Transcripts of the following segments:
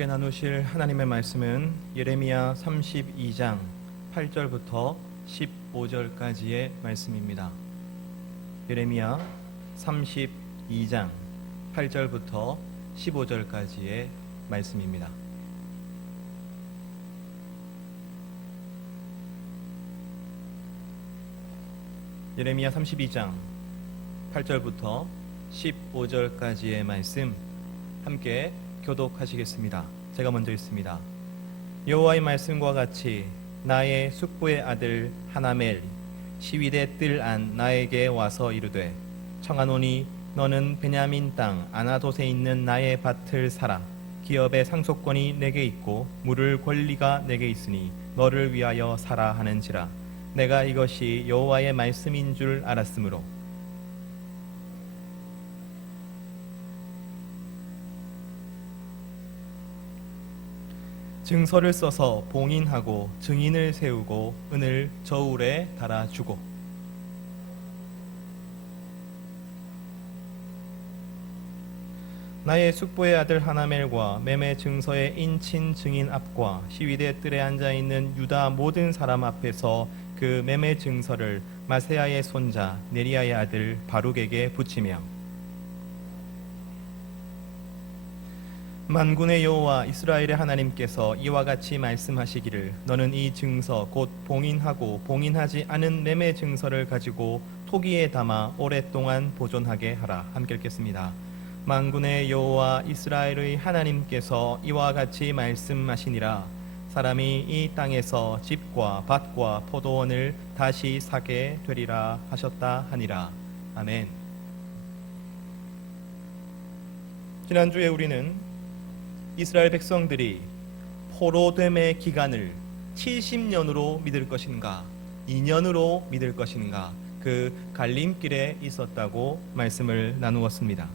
함께 나누실 하나님의 말씀은 예레미야 32장 8절부터 15절까지의 말씀입니다. 예레미야 32장 8절부터 15절까지의 말씀입니다. 예레미야 32장 8절부터 15절까지의 말씀 함께 교독하시겠습니다. 제가 먼저 읽습니다. 여호와의 말씀과 같이 나의 숙부의 아들 하나멜 시위대 뜰 안 나에게 와서 이르되 청하노니 너는 베냐민 땅 아나돗에 있는 나의 밭을 사라. 기업의 상속권이 내게 있고 물을 권리가 내게 있으니 너를 위하여 사라 하는지라. 내가 이것이 여호와의 말씀인 줄 알았으므로 증서를 써서 봉인하고 증인을 세우고 은을 저울에 달아주고 나의 숙부의 아들 하나멜과 매매 증서의 인친 증인 앞과 시위대 뜰에 앉아있는 유다 모든 사람 앞에서 그 매매 증서를 마세야의 손자 네리야의 아들 바룩에게 붙이며 만군의 여호와 이스라엘의 하나님께서 이와 같이 말씀하시기를 너는 이 증서 곧 봉인하고 봉인하지 않은 매매 증서를 가지고 토기에 담아 오랫동안 보존하게 하라. 함께 읽겠습니다. 만군의 여호와 이스라엘의 하나님께서 이와 같이 말씀하시니라. 사람이 이 땅에서 집과 밭과 포도원을 다시 사게 되리라 하셨다 하니라. 아멘. 지난주에 우리는 이스라엘 백성들이 포로됨의 기간을 70년으로 믿을 것인가 2년으로 믿을 것인가 그 갈림길에 있었다고 말씀을 나누었습니다.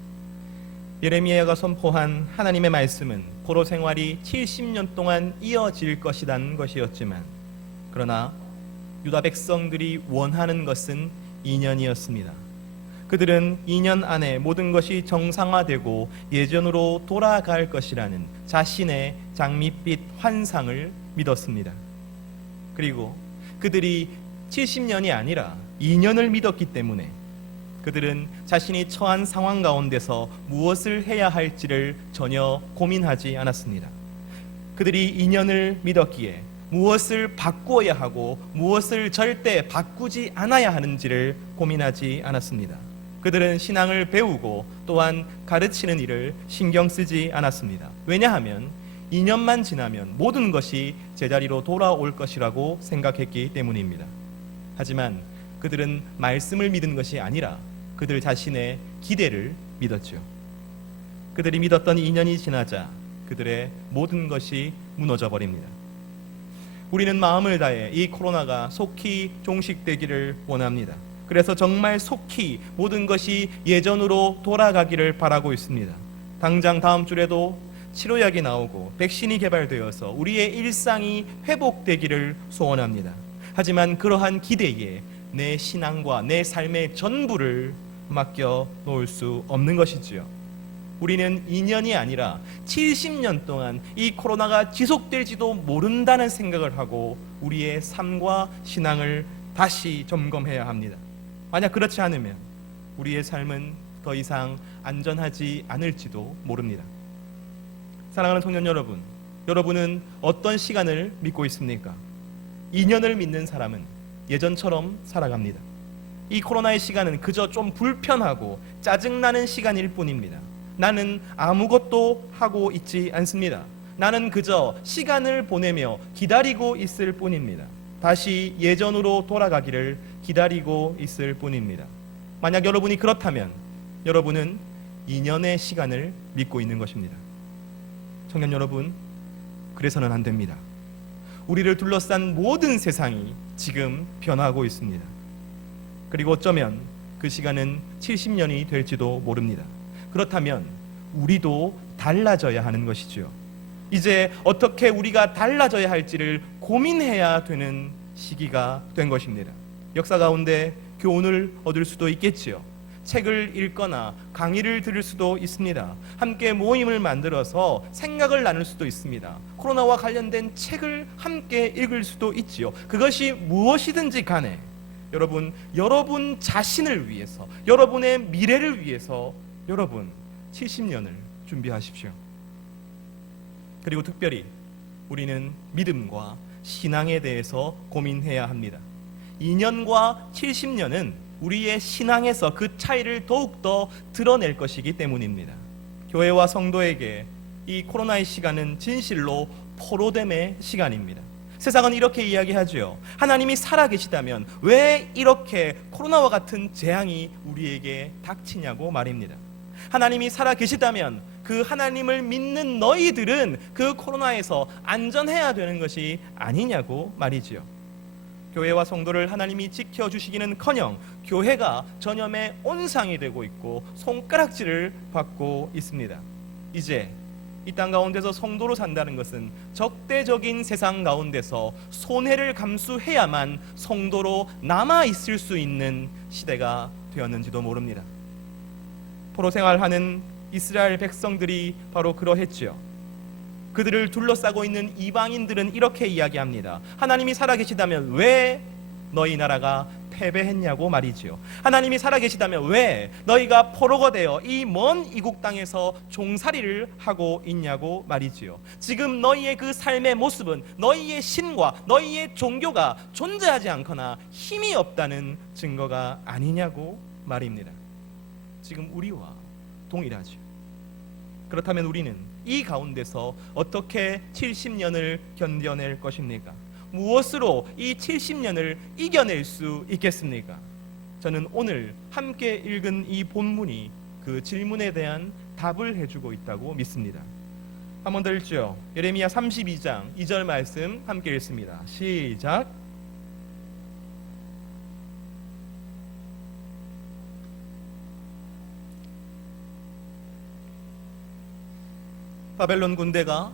예레미야가 선포한 하나님의 말씀은 포로 생활이 70년 동안 이어질 것이라는 것이었지만 그러나 유다 백성들이 원하는 것은 2년이었습니다. 그들은 2년 안에 모든 것이 정상화되고 예전으로 돌아갈 것이라는 자신의 장밋빛 환상을 믿었습니다. 그리고 그들이 70년이 아니라 2년을 믿었기 때문에 그들은 자신이 처한 상황 가운데서 무엇을 해야 할지를 전혀 고민하지 않았습니다. 그들이 2년을 믿었기에 무엇을 바꾸어야 하고 무엇을 절대 바꾸지 않아야 하는지를 고민하지 않았습니다. 그들은 신앙을 배우고 또한 가르치는 일을 신경 쓰지 않았습니다. 왜냐하면 2년만 지나면 모든 것이 제자리로 돌아올 것이라고 생각했기 때문입니다. 하지만 그들은 말씀을 믿은 것이 아니라 그들 자신의 기대를 믿었죠. 그들이 믿었던 2년이 지나자 그들의 모든 것이 무너져 버립니다. 우리는 마음을 다해 이 코로나가 속히 종식되기를 원합니다. 그래서 정말 속히 모든 것이 예전으로 돌아가기를 바라고 있습니다. 당장 다음 주에도 치료약이 나오고 백신이 개발되어서 우리의 일상이 회복되기를 소원합니다. 하지만 그러한 기대에 내 신앙과 내 삶의 전부를 맡겨 놓을 수 없는 것이지요. 우리는 2년이 아니라 70년 동안 이 코로나가 지속될지도 모른다는 생각을 하고 우리의 삶과 신앙을 다시 점검해야 합니다. 만약 그렇지 않으면 우리의 삶은 더 이상 안전하지 않을지도 모릅니다. 사랑하는 청년 여러분, 여러분은 어떤 시간을 믿고 있습니까? 2년을 믿는 사람은 예전처럼 살아갑니다. 이 코로나의 시간은 그저 좀 불편하고 짜증나는 시간일 뿐입니다. 나는 아무것도 하고 있지 않습니다. 나는 그저 시간을 보내며 기다리고 있을 뿐입니다. 다시 예전으로 돌아가기를 기다리고 있을 뿐입니다. 만약 여러분이 그렇다면 여러분은 2년의 시간을 믿고 있는 것입니다. 청년 여러분, 그래서는 안 됩니다. 우리를 둘러싼 모든 세상이 지금 변하고 있습니다. 그리고 어쩌면 그 시간은 70년이 될지도 모릅니다. 그렇다면 우리도 달라져야 하는 것이죠. 이제 어떻게 우리가 달라져야 할지를 고민해야 되는 시기가 된 것입니다. 역사 가운데 교훈을 얻을 수도 있겠지요. 책을 읽거나 강의를 들을 수도 있습니다. 함께 모임을 만들어서 생각을 나눌 수도 있습니다. 코로나와 관련된 책을 함께 읽을 수도 있지요. 그것이 무엇이든지 간에 여러분 자신을 위해서, 여러분의 미래를 위해서 여러분 70년을 준비하십시오. 그리고 특별히 우리는 믿음과 신앙에 대해서 고민해야 합니다. 2년과 70년은 우리의 신앙에서 그 차이를 더욱더 드러낼 것이기 때문입니다. 교회와 성도에게 이 코로나의 시간은 진실로 포로됨의 시간입니다. 세상은 이렇게 이야기하죠. 하나님이 살아계시다면 왜 이렇게 코로나와 같은 재앙이 우리에게 닥치냐고 말입니다. 하나님이 살아계시다면 그 하나님을 믿는 너희들은 그 코로나에서 안전해야 되는 것이 아니냐고 말이지요. 교회와 성도를 하나님이 지켜주시기는커녕 교회가 전염의 온상이 되고 있고 손가락질을 받고 있습니다. 이제 이 땅 가운데서 성도로 산다는 것은 적대적인 세상 가운데서 손해를 감수해야만 성도로 남아있을 수 있는 시대가 되었는지도 모릅니다. 포로 생활하는 이스라엘 백성들이 바로 그러했지요. 그들을 둘러싸고 있는 이방인들은 이렇게 이야기합니다. 하나님이 살아계시다면 왜 너희 나라가 패배했냐고 말이지요. 하나님이 살아계시다면 왜 너희가 포로가 되어 이 먼 이국 땅에서 종살이를 하고 있냐고 말이지요. 지금 너희의 그 삶의 모습은 너희의 신과 너희의 종교가 존재하지 않거나 힘이 없다는 증거가 아니냐고 말입니다. 지금 우리와 동일하죠. 그렇다면 우리는 이 가운데서 어떻게 70년을 견뎌낼 것입니까? 무엇으로 이 70년을 이겨낼 수 있겠습니까? 저는 오늘 함께 읽은 이 본문이 그 질문에 대한 답을 해주고 있다고 믿습니다. 한 번 더 읽죠. 예레미야 32장 2절 말씀 함께 읽습니다. 시작. 바벨론 군대가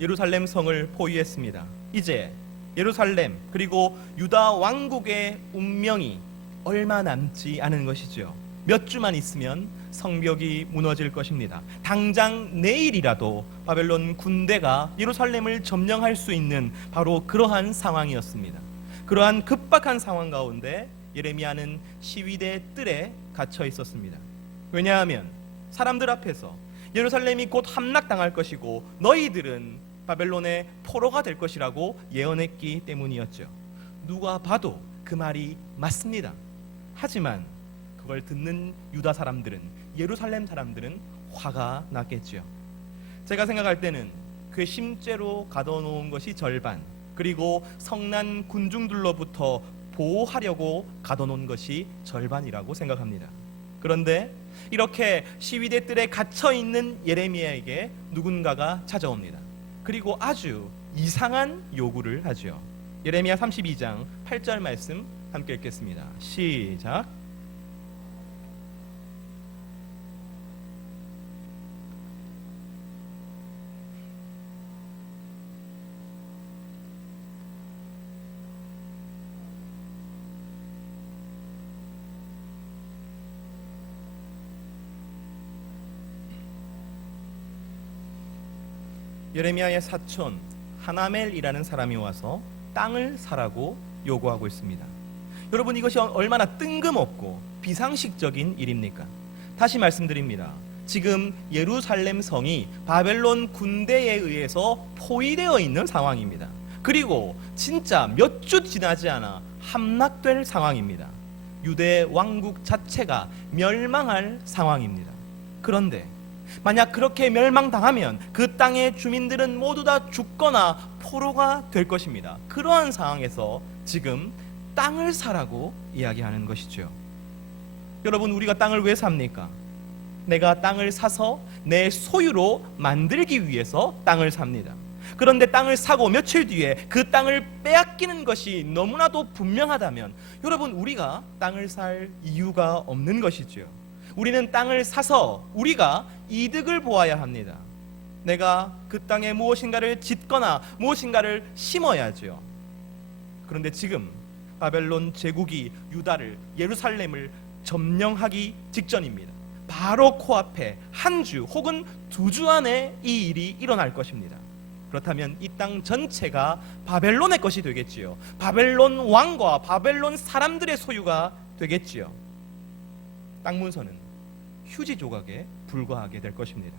예루살렘 성을 포위했습니다. 이제 예루살렘 그리고 유다 왕국의 운명이 얼마 남지 않은 것이죠. 몇 주만 있으면 성벽이 무너질 것입니다. 당장 내일이라도 바벨론 군대가 예루살렘을 점령할 수 있는 바로 그러한 상황이었습니다. 그러한 급박한 상황 가운데 예레미야는 시위대 뜰에 갇혀 있었습니다. 왜냐하면 사람들 앞에서 예루살렘이 곧 함락당할 것이고 너희들은 바벨론의 포로가 될 것이라고 예언했기 때문이었죠. 누가 봐도 그 말이 맞습니다. 하지만 그걸 듣는 유다 사람들은, 예루살렘 사람들은 화가 났겠죠. 제가 생각할 때는 그 심죄로 가둬놓은 것이 절반, 그리고 성난 군중들로부터 보호하려고 가둬놓은 것이 절반이라고 생각합니다. 그런데 이렇게 시위대 뜰에 갇혀있는 예레미야에게 누군가가 찾아옵니다. 그리고 아주 이상한 요구를 하죠. 예레미야 32장 8절 말씀 함께 읽겠습니다. 시작. 예레미야의 사촌 하나멜이라는 사람이 와서 땅을 사라고 요구하고 있습니다. 여러분, 이것이 얼마나 뜬금없고 비상식적인 일입니까? 다시 말씀드립니다. 지금 예루살렘 성이 바벨론 군대에 의해서 포위되어 있는 상황입니다. 그리고 진짜 몇 주 지나지 않아 함락될 상황입니다. 유대 왕국 자체가 멸망할 상황입니다. 그런데 만약 그렇게 멸망당하면 그 땅의 주민들은 모두 다 죽거나 포로가 될 것입니다. 그러한 상황에서 지금 땅을 사라고 이야기하는 것이죠. 여러분, 우리가 땅을 왜 삽니까? 내가 땅을 사서 내 소유로 만들기 위해서 땅을 삽니다. 그런데 땅을 사고 며칠 뒤에 그 땅을 빼앗기는 것이 너무나도 분명하다면 여러분, 우리가 땅을 살 이유가 없는 것이죠. 우리는 땅을 사서 우리가 이득을 보아야 합니다. 내가 그 땅에 무엇인가를 짓거나 무엇인가를 심어야죠. 그런데 지금 바벨론 제국이 유다를, 예루살렘을 점령하기 직전입니다. 바로 코앞에 한 주 혹은 2주 안에 이 일이 일어날 것입니다. 그렇다면 이 땅 전체가 바벨론의 것이 되겠지요. 바벨론 왕과 바벨론 사람들의 소유가 되겠지요. 땅 문서는 휴지 조각에 불과하게 될 것입니다.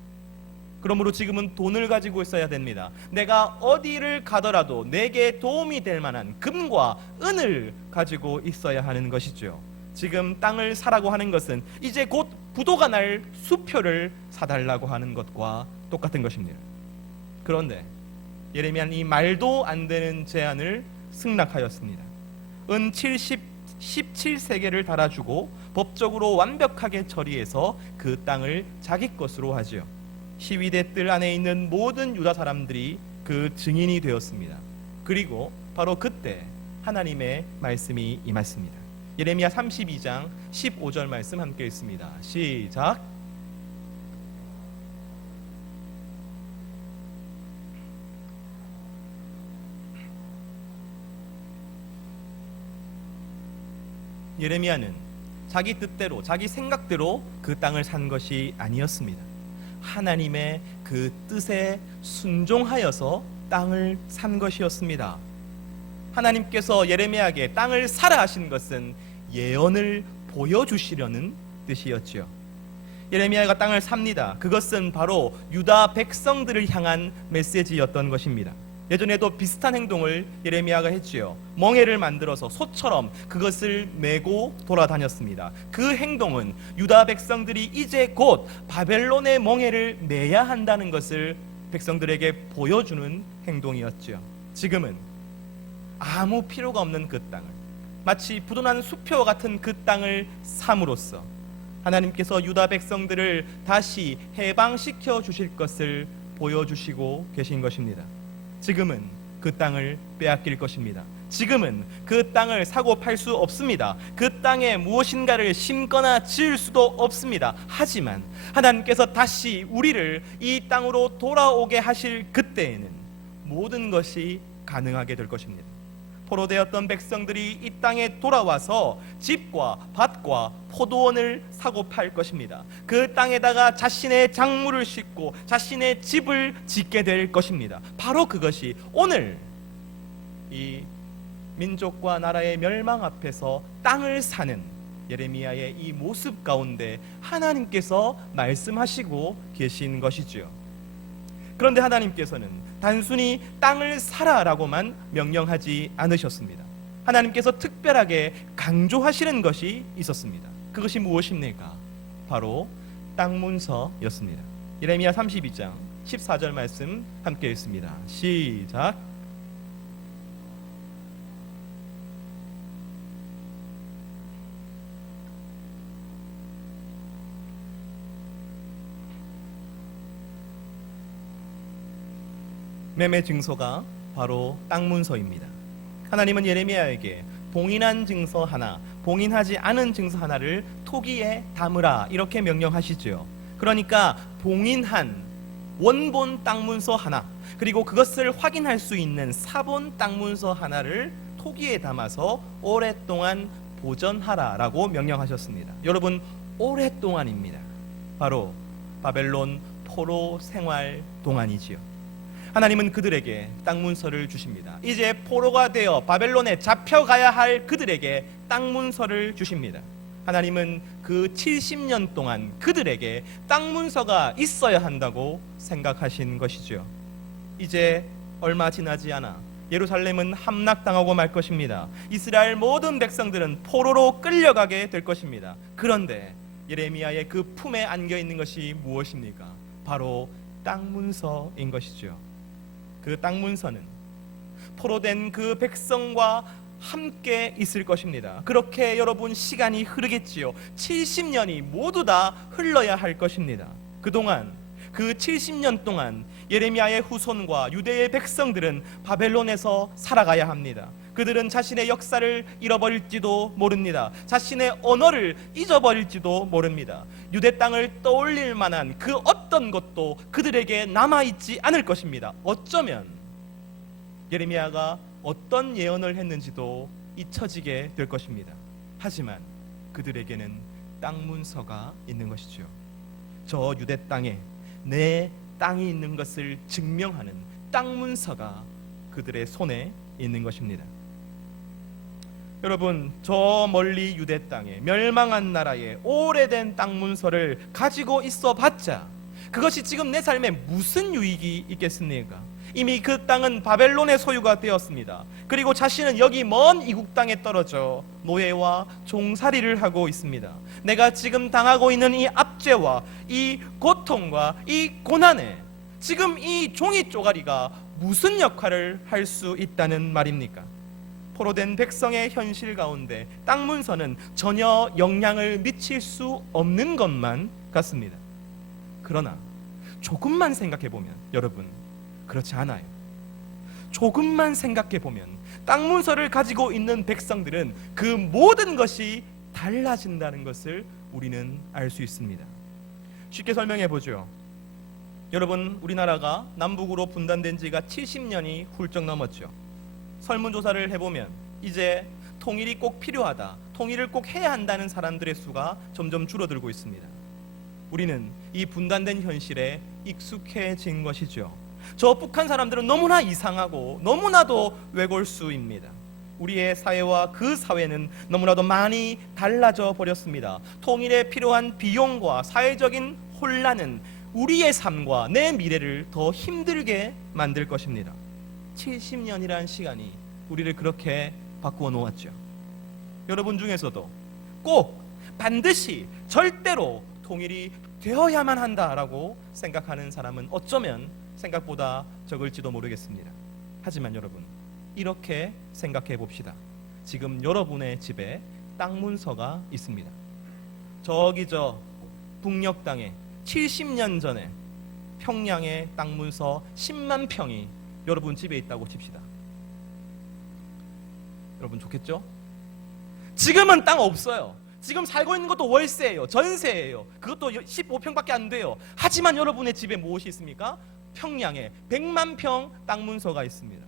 그러므로 지금은 돈을 가지고 있어야 됩니다. 내가 어디를 가더라도 내게 도움이 될 만한 금과 은을 가지고 있어야 하는 것이죠. 지금 땅을 사라고 하는 것은 이제 곧 부도가 날 수표를 사달라고 하는 것과 똑같은 것입니다. 그런데 예레미야는 이 말도 안 되는 제안을 승낙하였습니다. 은 17세겔을 달아주고 법적으로 완벽하게 처리해서 그 땅을 자기 것으로 하지요. 시위대 뜰 안에 있는 모든 유다 사람들이 그 증인이 되었습니다. 그리고 바로 그때 하나님의 말씀이 임했습니다. 예레미야 32장 15절 말씀 함께 읽습니다. 시작. 예레미야는 자기 뜻대로 자기 생각대로 그 땅을 산 것이 아니었습니다. 하나님의 그 뜻에 순종하여서 땅을 산 것이었습니다. 하나님께서 예레미야에게 땅을 사라 하신 것은 예언을 보여주시려는 뜻이었지요. 예레미야가 땅을 삽니다. 그것은 바로 유다 백성들을 향한 메시지였던 것입니다. 예전에도 비슷한 행동을 예레미야가 했지요. 멍에를 만들어서 소처럼 그것을 메고 돌아다녔습니다. 그 행동은 유다 백성들이 이제 곧 바벨론의 멍에를 메야 한다는 것을 백성들에게 보여주는 행동이었지요. 지금은 아무 필요가 없는 그 땅을, 마치 부도난 수표와 같은 그 땅을 삼으로써 하나님께서 유다 백성들을 다시 해방시켜 주실 것을 보여주시고 계신 것입니다. 지금은 그 땅을 빼앗길 것입니다. 지금은 그 땅을 사고 팔 수 없습니다. 그 땅에 무엇인가를 심거나 지을 수도 없습니다. 하지만 하나님께서 다시 우리를 이 땅으로 돌아오게 하실 그때에는 모든 것이 가능하게 될 것입니다. 포로되었던 백성들이 이 땅에 돌아와서 집과 밭과 포도원을 사고 팔 것입니다. 그 땅에다가 자신의 작물을 심고 자신의 집을 짓게 될 것입니다. 바로 그것이 오늘 이 민족과 나라의 멸망 앞에서 땅을 사는 예레미야의 이 모습 가운데 하나님께서 말씀하시고 계신 것이지요. 그런데 하나님께서는 단순히 땅을 사라라고만 명령하지 않으셨습니다. 하나님께서 특별하게 강조하시는 것이 있었습니다. 그것이 무엇입니까? 바로 땅 문서였습니다. 예레미야 32장 14절 말씀 함께 읽습니다. 시작. 매매 증서가 바로 땅 문서입니다. 하나님은 예레미야에게 봉인한 증서 하나, 봉인하지 않은 증서 하나를 토기에 담으라 이렇게 명령하시죠. 그러니까 봉인한 원본 땅 문서 하나, 그리고 그것을 확인할 수 있는 사본 땅 문서 하나를 토기에 담아서 오랫동안 보존하라라고 명령하셨습니다. 여러분, 오랫동안입니다. 바로 바벨론 포로 생활 동안이지요. 하나님은 그들에게 땅 문서를 주십니다. 이제 포로가 되어 바벨론에 잡혀가야 할 그들에게 땅 문서를 주십니다. 하나님은 그 70년 동안 그들에게 땅 문서가 있어야 한다고 생각하신 것이죠. 이제 얼마 지나지 않아 예루살렘은 함락당하고 말 것입니다. 이스라엘 모든 백성들은 포로로 끌려가게 될 것입니다. 그런데 예레미야의 그 품에 안겨 있는 것이 무엇입니까? 바로 땅 문서인 것이죠. 그 땅 문서는 포로된 그 백성과 함께 있을 것입니다. 그렇게 여러분 시간이 흐르겠지요. 70년이 모두 다 흘러야 할 것입니다. 그동안 그 70년 동안 예레미야의 후손과 유대의 백성들은 바벨론에서 살아가야 합니다. 그들은 자신의 역사를 잃어버릴지도 모릅니다. 자신의 언어를 잊어버릴지도 모릅니다. 유대 땅을 떠올릴 만한 그 어떤 것도 그들에게 남아있지 않을 것입니다. 어쩌면 예레미야가 어떤 예언을 했는지도 잊혀지게 될 것입니다. 하지만 그들에게는 땅 문서가 있는 것이죠. 저 유대 땅에 내 땅이 있는 것을 증명하는 땅 문서가 그들의 손에 있는 것입니다. 여러분, 저 멀리 유대 땅에 멸망한 나라의 오래된 땅 문서를 가지고 있어 봤자 그것이 지금 내 삶에 무슨 유익이 있겠습니까? 이미 그 땅은 바벨론의 소유가 되었습니다. 그리고 자신은 여기 먼 이국 땅에 떨어져 노예와 종살이를 하고 있습니다. 내가 지금 당하고 있는 이 압제와 이 고통과 이 고난에 지금 이 종이 쪼가리가 무슨 역할을 할 수 있다는 말입니까? 포로된 백성의 현실 가운데 땅 문서는 전혀 영향을 미칠 수 없는 것만 같습니다. 그러나 조금만 생각해 보면 여러분, 그렇지 않아요. 조금만 생각해 보면 땅 문서를 가지고 있는 백성들은 그 모든 것이 달라진다는 것을 우리는 알 수 있습니다. 쉽게 설명해 보죠. 여러분, 우리나라가 남북으로 분단된 지가 70년이 훌쩍 넘었죠. 설문조사를 해보면 이제 통일이 꼭 필요하다, 통일을 꼭 해야 한다는 사람들의 수가 점점 줄어들고 있습니다. 우리는 이 분단된 현실에 익숙해진 것이죠. 저 북한 사람들은 너무나 이상하고 너무나도 외골수입니다. 우리의 사회와 그 사회는 너무나도 많이 달라져 버렸습니다. 통일에 필요한 비용과 사회적인 혼란은 우리의 삶과 내 미래를 더 힘들게 만들 것입니다. 70년이라는 시간이 우리를 그렇게 바꾸어 놓았죠. 여러분 중에서도 꼭 반드시 절대로 통일이 되어야만 한다라고 생각하는 사람은 어쩌면 생각보다 적을지도 모르겠습니다. 하지만 여러분, 이렇게 생각해 봅시다. 지금 여러분의 집에 땅 문서가 있습니다. 저기 저 북녘 땅에 70년 전에 평양의 땅 문서 10만 평이 여러분 집에 있다고 칩시다. 여러분 좋겠죠? 지금은 땅 없어요. 지금 살고 있는 것도 월세예요. 전세예요. 그것도 15평밖에 안 돼요. 하지만 여러분의 집에 무엇이 있습니까? 평양에 100만 평 땅 문서가 있습니다.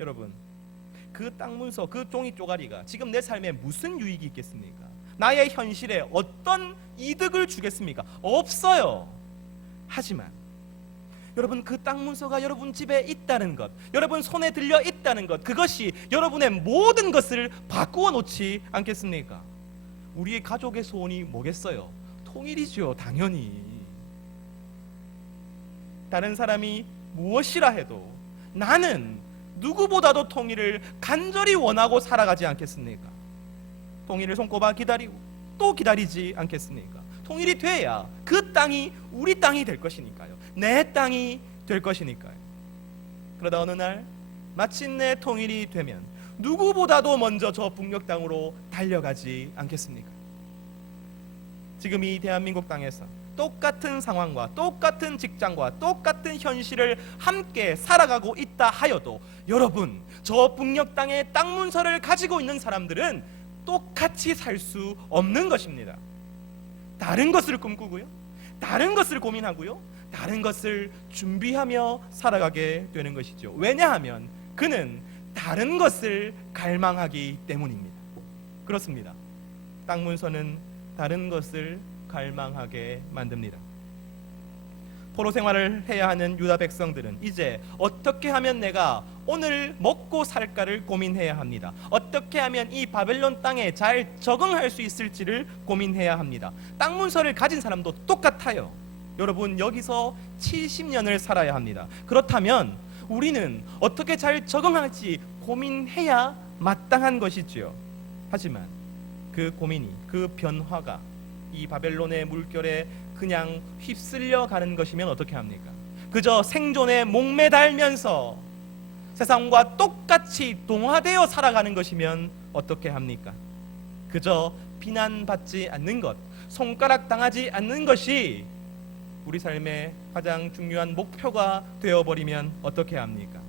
여러분, 그 땅 문서, 그 종이 쪼가리가 지금 내 삶에 무슨 유익이 있겠습니까? 나의 현실에 어떤 이득을 주겠습니까? 없어요. 하지만 여러분, 그 땅 문서가 여러분 집에 있다는 것, 여러분 손에 들려 있다는 것, 그것이 여러분의 모든 것을 바꾸어 놓지 않겠습니까? 우리의 가족의 소원이 뭐겠어요? 통일이죠, 당연히. 다른 사람이 무엇이라 해도 나는 누구보다도 통일을 간절히 원하고 살아가지 않겠습니까? 통일을 손꼽아 기다리고 또 기다리지 않겠습니까? 통일이 돼야 그 땅이 우리 땅이 될 것이니까요. 내 땅이 될 것이니까요. 그러다 어느 날 마침내 통일이 되면 누구보다도 먼저 저 북녘 땅으로 달려가지 않겠습니까? 지금 이 대한민국 땅에서 똑같은 상황과 똑같은 직장과 똑같은 현실을 함께 살아가고 있다 하여도 여러분, 저 북녘 땅의 땅 문서를 가지고 있는 사람들은 똑같이 살 수 없는 것입니다. 다른 것을 꿈꾸고요, 다른 것을 고민하고요, 다른 것을 준비하며 살아가게 되는 것이죠. 왜냐하면 그는 다른 것을 갈망하기 때문입니다. 그렇습니다. 땅 문서는 다른 것을 갈망하게 만듭니다. 포로 생활을 해야 하는 유다 백성들은 이제 어떻게 하면 내가 오늘 먹고 살까를 고민해야 합니다. 어떻게 하면 이 바벨론 땅에 잘 적응할 수 있을지를 고민해야 합니다. 땅 문서를 가진 사람도 똑같아요. 여러분, 여기서 70년을 살아야 합니다. 그렇다면 우리는 어떻게 잘 적응할지 고민해야 마땅한 것이지요. 하지만 그 고민이, 그 변화가 이 바벨론의 물결에 그냥 휩쓸려 가는 것이면 어떻게 합니까? 그저 생존에 목매달면서 세상과 똑같이 동화되어 살아가는 것이면 어떻게 합니까? 그저 비난받지 않는 것, 손가락 당하지 않는 것이 우리 삶의 가장 중요한 목표가 되어버리면 어떻게 합니까?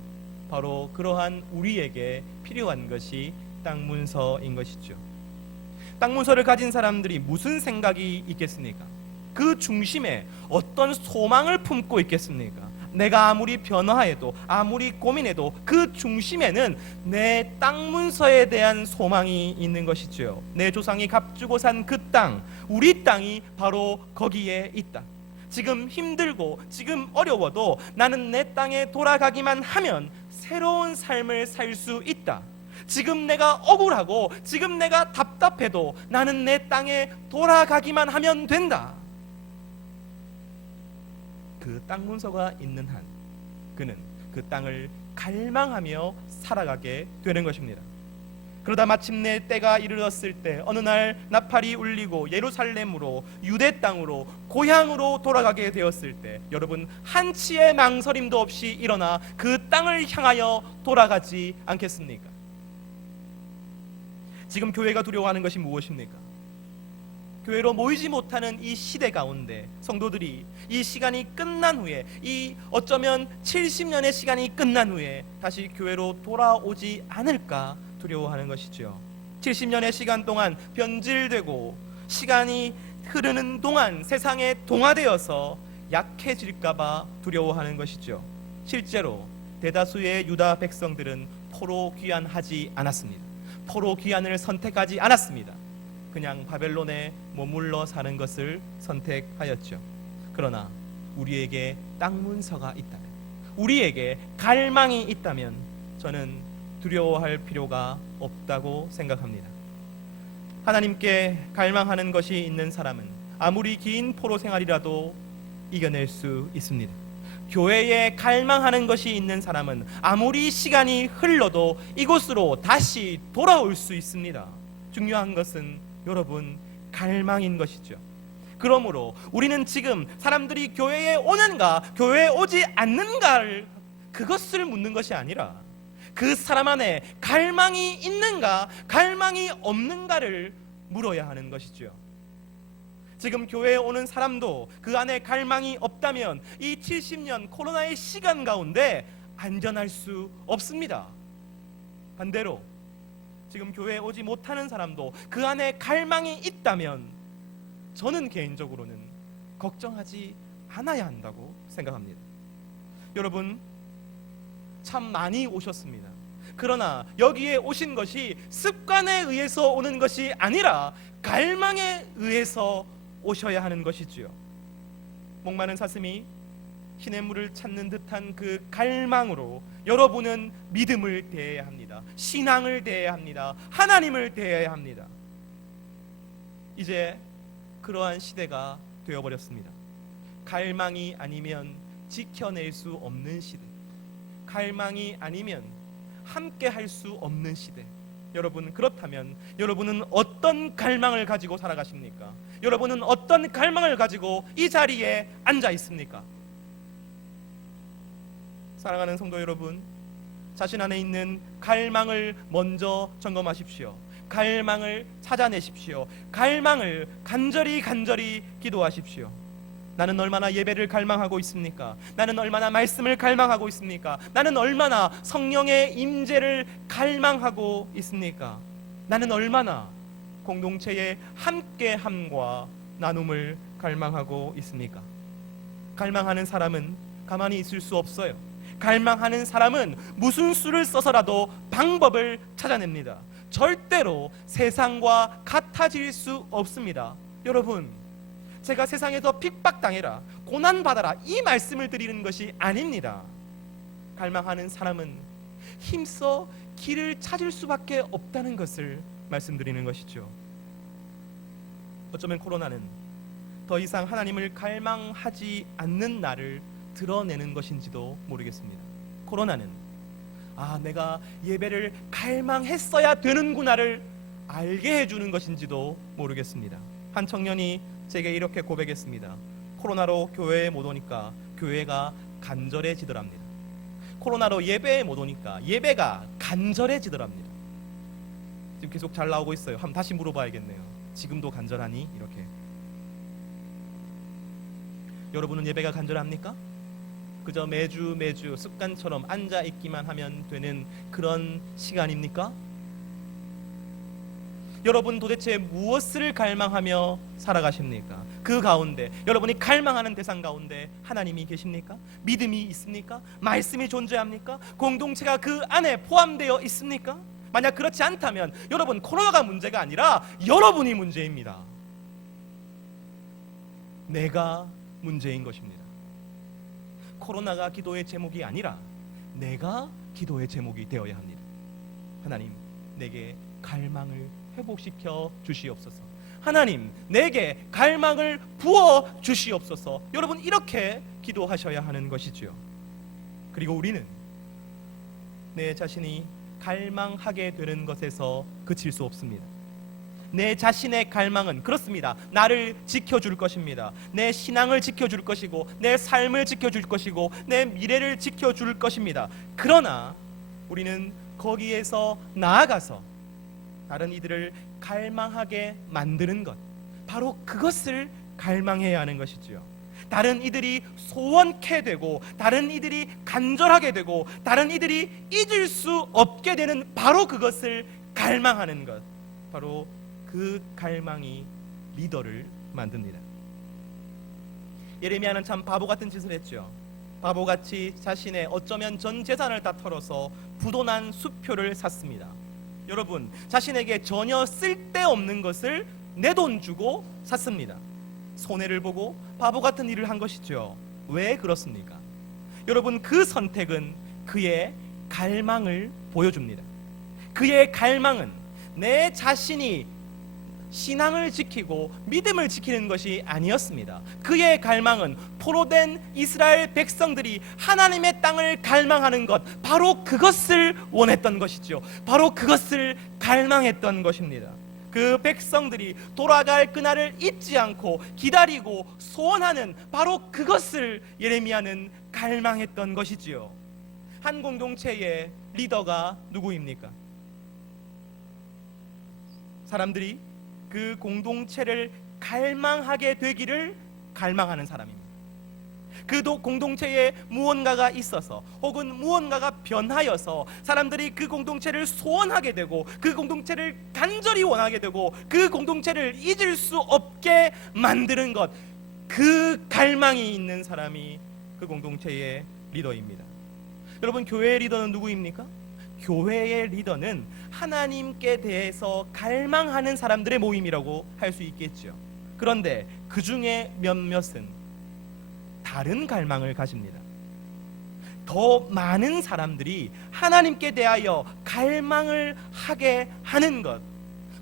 바로 그러한 우리에게 필요한 것이 땅 문서인 것이죠. 땅 문서를 가진 사람들이 무슨 생각이 있겠습니까? 그 중심에 어떤 소망을 품고 있겠습니까? 내가 아무리 변화해도 아무리 고민해도 그 중심에는 내 땅 문서에 대한 소망이 있는 것이지요. 내 조상이 값주고 산 그 땅, 우리 땅이 바로 거기에 있다. 지금 힘들고 지금 어려워도 나는 내 땅에 돌아가기만 하면 새로운 삶을 살 수 있다. 지금 내가 억울하고 지금 내가 답답해도 나는 내 땅에 돌아가기만 하면 된다. 그 땅 문서가 있는 한 그는 그 땅을 갈망하며 살아가게 되는 것입니다. 그러다 마침내 때가 이르렀을 때 어느 날 나팔이 울리고 예루살렘으로, 유대 땅으로, 고향으로 돌아가게 되었을 때 여러분, 한치의 망설임도 없이 일어나 그 땅을 향하여 돌아가지 않겠습니까? 지금 교회가 두려워하는 것이 무엇입니까? 교회로 모이지 못하는 이 시대 가운데 성도들이 이 시간이 끝난 후에, 이 어쩌면 70년의 시간이 끝난 후에 다시 교회로 돌아오지 않을까 두려워하는 것이죠. 70년의 시간 동안 변질되고 시간이 흐르는 동안 세상에 동화되어서 약해질까봐 두려워하는 것이죠. 실제로 대다수의 유다 백성들은 포로 귀환하지 않았습니다. 포로 귀환을 선택하지 않았습니다. 그냥 바벨론에 머물러 사는 것을 선택하였죠. 그러나 우리에게 땅 문서가 있다면, 우리에게 갈망이 있다면 저는 두려워할 필요가 없다고 생각합니다. 하나님께 갈망하는 것이 있는 사람은 아무리 긴 포로 생활이라도 이겨낼 수 있습니다. 교회에 갈망하는 것이 있는 사람은 아무리 시간이 흘러도 이곳으로 다시 돌아올 수 있습니다. 중요한 것은 여러분, 갈망인 것이죠. 그러므로 우리는 지금 사람들이 교회에 오는가, 교회에 오지 않는가를, 그것을 묻는 것이 아니라 그 사람 안에 갈망이 있는가, 갈망이 없는가를 물어야 하는 것이죠. 지금 교회에 오는 사람도 그 안에 갈망이 없다면 이 70년 코로나의 시간 가운데 안전할 수 없습니다. 반대로 지금 교회에 오지 못하는 사람도 그 안에 갈망이 있다면 저는 개인적으로는 걱정하지 않아야 한다고 생각합니다. 여러분, 참 많이 오셨습니다. 그러나 여기에 오신 것이 습관에 의해서 오는 것이 아니라 갈망에 의해서 오셔야 하는 것이지요. 목마른 사슴이 시냇물을 찾는 듯한 그 갈망으로 여러분은 믿음을 대해야 합니다. 신앙을 대해야 합니다. 하나님을 대해야 합니다. 이제 그러한 시대가 되어버렸습니다. 갈망이 아니면 지켜낼 수 없는 시대, 갈망이 아니면 함께 할 수 없는 시대. 여러분, 그렇다면 여러분은 어떤 갈망을 가지고 살아가십니까? 여러분은 어떤 갈망을 가지고 이 자리에 앉아 있습니까? 사랑하는 성도 여러분, 자신 안에 있는 갈망을 먼저 점검하십시오. 갈망을 찾아내십시오. 갈망을 간절히 기도하십시오. 나는 얼마나 예배를 갈망하고 있습니까? 나는 얼마나 말씀을 갈망하고 있습니까? 나는 얼마나 성령의 임재를 갈망하고 있습니까? 나는 얼마나 공동체의 함께함과 나눔을 갈망하고 있습니까? 갈망하는 사람은 가만히 있을 수 없어요. 갈망하는 사람은 무슨 수를 써서라도 방법을 찾아냅니다. 절대로 세상과 같아질 수 없습니다. 여러분, 제가 세상에서 핍박당해라, 고난받아라, 이 말씀을 드리는 것이 아닙니다. 갈망하는 사람은 힘써 길을 찾을 수밖에 없다는 것을 말씀드리는 것이죠. 어쩌면 코로나는 더 이상 하나님을 갈망하지 않는 나를 드러내는 것인지도 모르겠습니다. 코로나는 내가 예배를 갈망했어야 되는구나를 알게 해주는 것인지도 모르겠습니다. 한 청년이 제게 이렇게 고백했습니다. 코로나로 교회에 못 오니까 교회가 간절해지더랍니다. 코로나로 예배에 못 오니까 예배가 간절해지더랍니다. 지금 계속 잘 나오고 있어요. 한번 다시 물어봐야겠네요. 지금도 간절하니? 이렇게. 여러분은 예배가 간절합니까? 그저 매주 습관처럼 앉아 있기만 하면 되는 그런 시간입니까? 여러분 도대체 무엇을 갈망하며 살아가십니까? 그 가운데 여러분이 갈망하는 대상 가운데 하나님이 계십니까? 믿음이 있습니까? 말씀이 존재합니까? 공동체가 그 안에 포함되어 있습니까? 만약 그렇지 않다면 여러분, 코로나가 문제가 아니라 여러분이 문제입니다. 내가 문제인 것입니다. 코로나가 기도의 제목이 아니라 내가 기도의 제목이 되어야 합니다. 하나님, 내게 갈망을 회복시켜 주시옵소서. 하나님, 내게 갈망을 부어 주시옵소서. 여러분, 이렇게 기도하셔야 하는 것이지요. 그리고 우리는 내 자신이 갈망하게 되는 것에서 그칠 수 없습니다. 내 자신의 갈망은 그렇습니다. 나를 지켜줄 것입니다. 내 신앙을 지켜줄 것이고, 내 삶을 지켜줄 것이고, 내 미래를 지켜줄 것입니다. 그러나 우리는 거기에서 나아가서 다른 이들을 갈망하게 만드는 것, 바로 그것을 갈망해야 하는 것이지요. 다른 이들이 소원케 되고, 다른 이들이 간절하게 되고, 다른 이들이 잊을 수 없게 되는 바로 그것을 갈망하는 것, 바로 그 갈망이 리더를 만듭니다. 예레미야는 참 바보 같은 짓을 했죠. 바보같이 자신의 어쩌면 전 재산을 다 털어서 부도난 수표를 샀습니다. 여러분, 자신에게 전혀 쓸데없는 것을 내 돈 주고 샀습니다. 손해를 보고 바보 같은 일을 한 것이죠. 왜 그렇습니까? 여러분, 그 선택은 그의 갈망을 보여줍니다. 그의 갈망은 내 자신이 신앙을 지키고 믿음을 지키는 것이 아니었습니다. 그의 갈망은 포로된 이스라엘 백성들이 하나님의 땅을 갈망하는 것, 바로 그것을 원했던 것이죠. 바로 그것을 갈망했던 것입니다. 그 백성들이 돌아갈 그날을 잊지 않고 기다리고 소원하는 바로 그것을 예레미야는 갈망했던 것이지요. 한 공동체의 리더가 누구입니까? 사람들이 그 공동체를 갈망하게 되기를 갈망하는 사람입니다. 그 공동체에 무언가가 있어서 혹은 무언가가 변하여서 사람들이 그 공동체를 소원하게 되고, 그 공동체를 간절히 원하게 되고, 그 공동체를 잊을 수 없게 만드는 것, 그 갈망이 있는 사람이 그 공동체의 리더입니다. 여러분, 교회의 리더는 누구입니까? 교회의 리더는 하나님께 대해서 갈망하는 사람들의 모임이라고 할 수 있겠죠. 그런데 그 중에 몇몇은 다른 갈망을 가집니다. 더 많은 사람들이 하나님께 대하여 갈망을 하게 하는 것,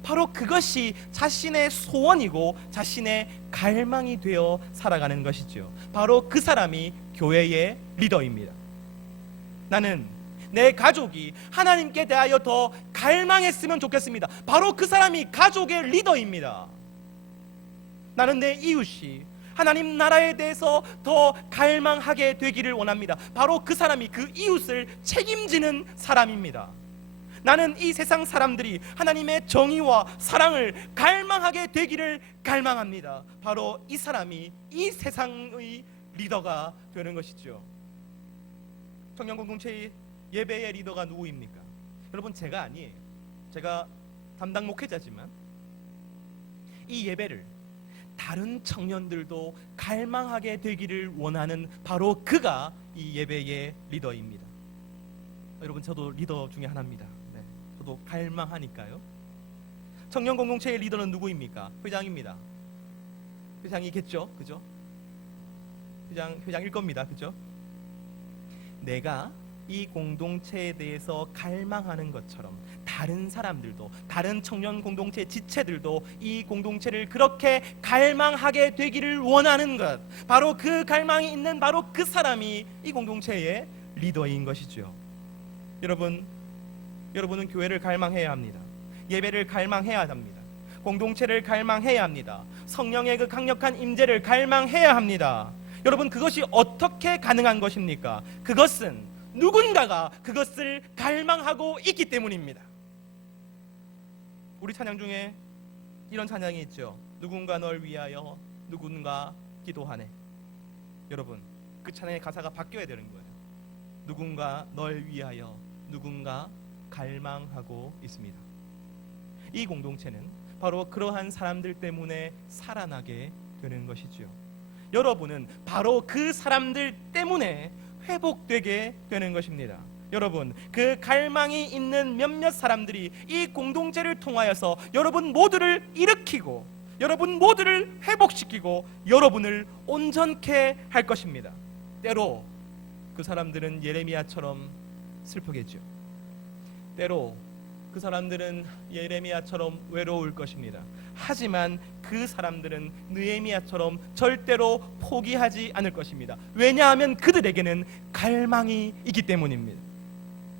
바로 그것이 자신의 소원이고 자신의 갈망이 되어 살아가는 것이죠. 바로 그 사람이 교회의 리더입니다. 나는 내 가족이 하나님께 대하여 더 갈망했으면 좋겠습니다. 바로 그 사람이 가족의 리더입니다. 나는 내 이웃이 하나님 나라에 대해서 더 갈망하게 되기를 원합니다. 바로 그 사람이 그 이웃을 책임지는 사람입니다. 나는 이 세상 사람들이 하나님의 정의와 사랑을 갈망하게 되기를 갈망합니다. 바로 이 사람이 이 세상의 리더가 되는 것이죠. 청년 공동체의 예배의 리더가 누구입니까? 여러분, 제가 아니에요. 제가 담당 목회자지만 이 예배를 다른 청년들도 갈망하게 되기를 원하는 바로 그가 이 예배의 리더입니다. 여러분, 저도 리더 중에 하나입니다. 네, 저도 갈망하니까요. 청년 공동체의 리더는 누구입니까? 회장입니다. 회장이겠죠, 그죠? 회장일 겁니다, 그죠? 내가 이 공동체에 대해서 갈망하는 것처럼 다른 사람들도, 다른 청년 공동체 지체들도 이 공동체를 그렇게 갈망하게 되기를 원하는 것, 바로 그 갈망이 있는 바로 그 사람이 이 공동체의 리더인 것이죠. 여러분은 교회를 갈망해야 합니다. 예배를 갈망해야 합니다. 공동체를 갈망해야 합니다. 성령의 그 강력한 임재를 갈망해야 합니다. 여러분, 그것이 어떻게 가능한 것입니까? 그것은 누군가가 그것을 갈망하고 있기 때문입니다. 우리 찬양 중에 이런 찬양이 있죠. 누군가 널 위하여 누군가 기도하네. 여러분, 그 찬양의 가사가 바뀌어야 되는 거예요. 누군가 널 위하여 누군가 갈망하고 있습니다. 이 공동체는 바로 그러한 사람들 때문에 살아나게 되는 것이지요. 여러분은 바로 그 사람들 때문에 회복되게 되는 것입니다. 여러분, 그 갈망이 있는 몇몇 사람들이 이 공동체를 통하여서 여러분 모두를 일으키고 여러분 모두를 회복시키고 여러분을 온전케 할 것입니다. 때로 그 사람들은 예레미야처럼 슬프겠죠. 때로 그 사람들은 예레미야처럼 외로울 것입니다. 하지만 그 사람들은 느헤미야처럼 절대로 포기하지 않을 것입니다. 왜냐하면 그들에게는 갈망이 있기 때문입니다.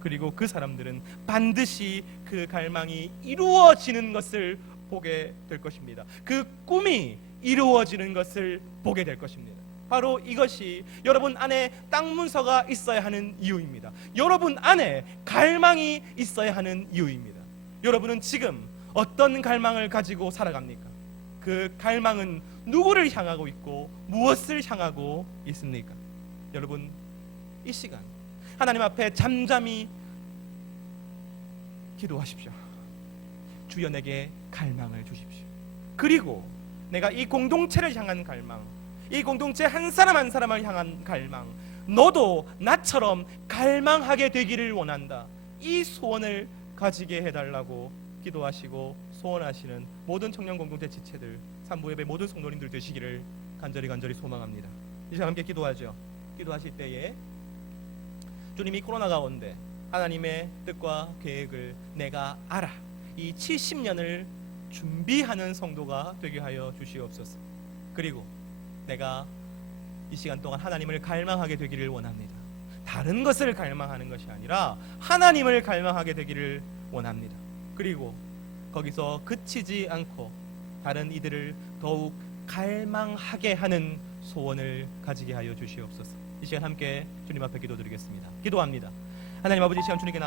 그리고 그 사람들은 반드시 그 갈망이 이루어지는 것을 보게 될 것입니다. 그 꿈이 이루어지는 것을 보게 될 것입니다. 바로 이것이 여러분 안에 땅 문서가 있어야 하는 이유입니다. 여러분 안에 갈망이 있어야 하는 이유입니다. 여러분은 지금 어떤 갈망을 가지고 살아갑니까? 그 갈망은 누구를 향하고 있고 무엇을 향하고 있습니까? 여러분, 이 시간 하나님 앞에 잠잠히 기도하십시오. 주여 내게 갈망을 주십시오. 그리고 내가 이 공동체를 향한 갈망, 이 공동체 한 사람 한 사람을 향한 갈망, 너도 나처럼 갈망하게 되기를 원한다. 이 소원을 가지게 해달라고 기도하시고 소원하시는 모든 청년 공동체 지체들, 산부 예배 모든 성도님들 되시기를 간절히 소망합니다. 이 시간 함께 기도하죠. 기도하실 때에 주님이 코로나 가운데 하나님의 뜻과 계획을 내가 알아, 이 70년을 준비하는 성도가 되게 하여 주시옵소서. 그리고 내가 이 시간 동안 하나님을 갈망하게 되기를 원합니다. 다른 것을 갈망하는 것이 아니라 하나님을 갈망하게 되기를 원합니다. 그리고 거기서 그치지 않고 다른 이들을 더욱 갈망하게 하는 소원을 가지게 하여 주시옵소서. 이 시간 함께 주님 앞에 기도드리겠습니다. 기도합니다. 하나님 아버지, 이 시간 주님께